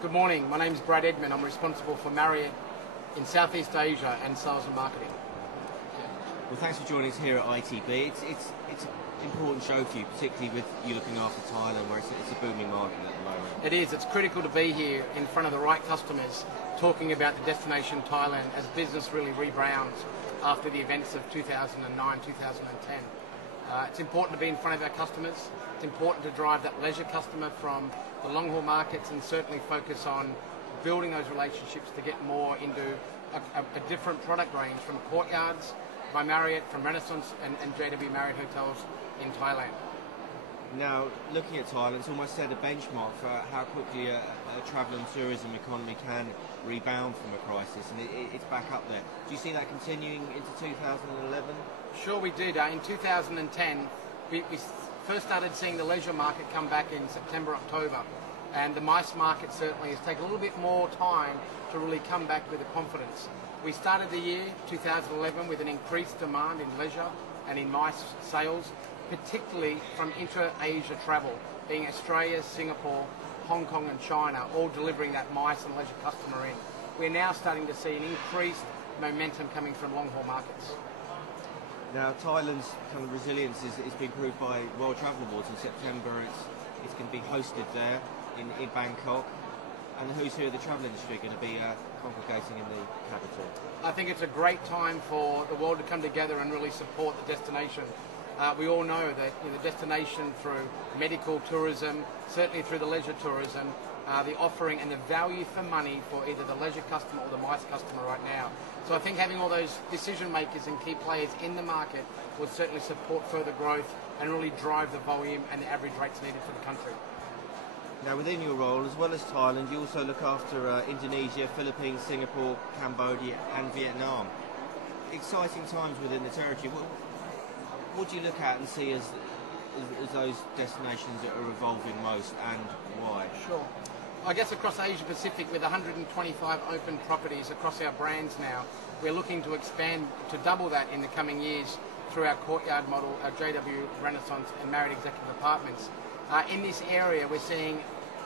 Good morning, my name is Brad Idman. I'm responsible for Marriott in Southeast Asia and sales and marketing. Well, thanks for joining us here at ITB. It's an important show for you, particularly with you looking after Thailand, where it's a booming market at the moment. It is. It's critical to be here in front of the right customers, talking about the destination Thailand as business really rebounds after the events of 2009, 2010. It's important to be in front of our customers. It's important to drive that leisure customer from the long-haul markets and certainly focus on building those relationships to get more into a different product range from Courtyards by Marriott, from Renaissance and JW Marriott hotels in Thailand. Now, looking at Thailand, it's almost set a benchmark for how quickly a travel and tourism economy can rebound from a crisis, and it's back up there. Do you see that continuing into 2011? Sure we did. In 2010, we first started seeing the leisure market come back in September, October, and the MICE market certainly has taken a little bit more time to really come back with a confidence. We started the year 2011 with an increased demand in leisure and in MICE sales, particularly from intra-Asia travel, being Australia, Singapore, Hong Kong and China, all delivering that MICE and leisure customer in. We're now starting to see an increased momentum coming from long-haul markets. Now, Thailand's kind of resilience is being proved by World Travel Awards in September. It's going to be hosted there in Bangkok. And the who's who of the travel industry are going to be congregating in the capital. I think it's a great time for the world to come together and really support the destination. We all know that the destination through medical tourism, certainly through the leisure tourism, the offering and the value for money for either the leisure customer or the MICE customer right now. So I think having all those decision makers and key players in the market will certainly support further growth and really drive the volume and the average rates needed for the country. Now, within your role, as well as Thailand, you also look after Indonesia, Philippines, Singapore, Cambodia and Vietnam. Exciting times within the territory. What do you look at and see as those destinations that are evolving most, and why? Sure. I guess across Asia Pacific, with 125 open properties across our brands now, we're looking to expand to double that in the coming years through our Courtyard model, our JW, Renaissance and Marriott Executive Apartments. In this area, we're seeing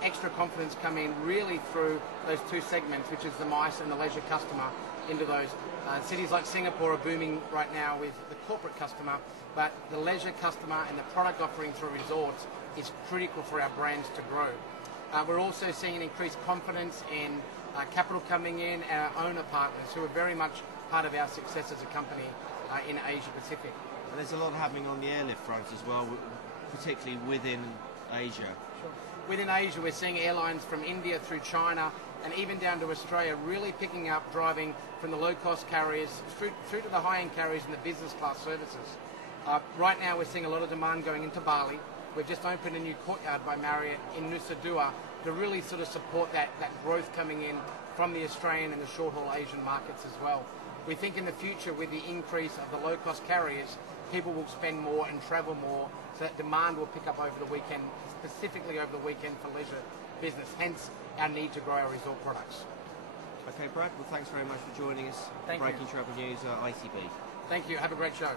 extra confidence come in really through those two segments, which is the MICE and the leisure customer, into those. Cities like Singapore are booming right now with the corporate customer, but the leisure customer and the product offering through resorts is critical for our brands to grow. We're also seeing an increased confidence in capital coming in, our owner partners who are very much part of our success as a company in Asia Pacific. And there's a lot happening on the airlift front as well, particularly within Asia. Sure. Within Asia, we're seeing airlines from India through China and even down to Australia really picking up, driving from the low-cost carriers through to the high-end carriers and the business class services. Right now, we're seeing a lot of demand going into Bali. We've just opened a new Courtyard by Marriott in Nusa Dua to really sort of support that growth coming in from the Australian and the short-haul Asian markets as well. We think in the future, with the increase of the low-cost carriers, people will spend more and travel more, so that demand will pick up over the weekend, specifically over the weekend for leisure business, hence our need to grow our resort products. Okay, Brad, well, thanks very much for joining us. Thank you. Breaking Travel News, ITB. Thank you. Have a great show.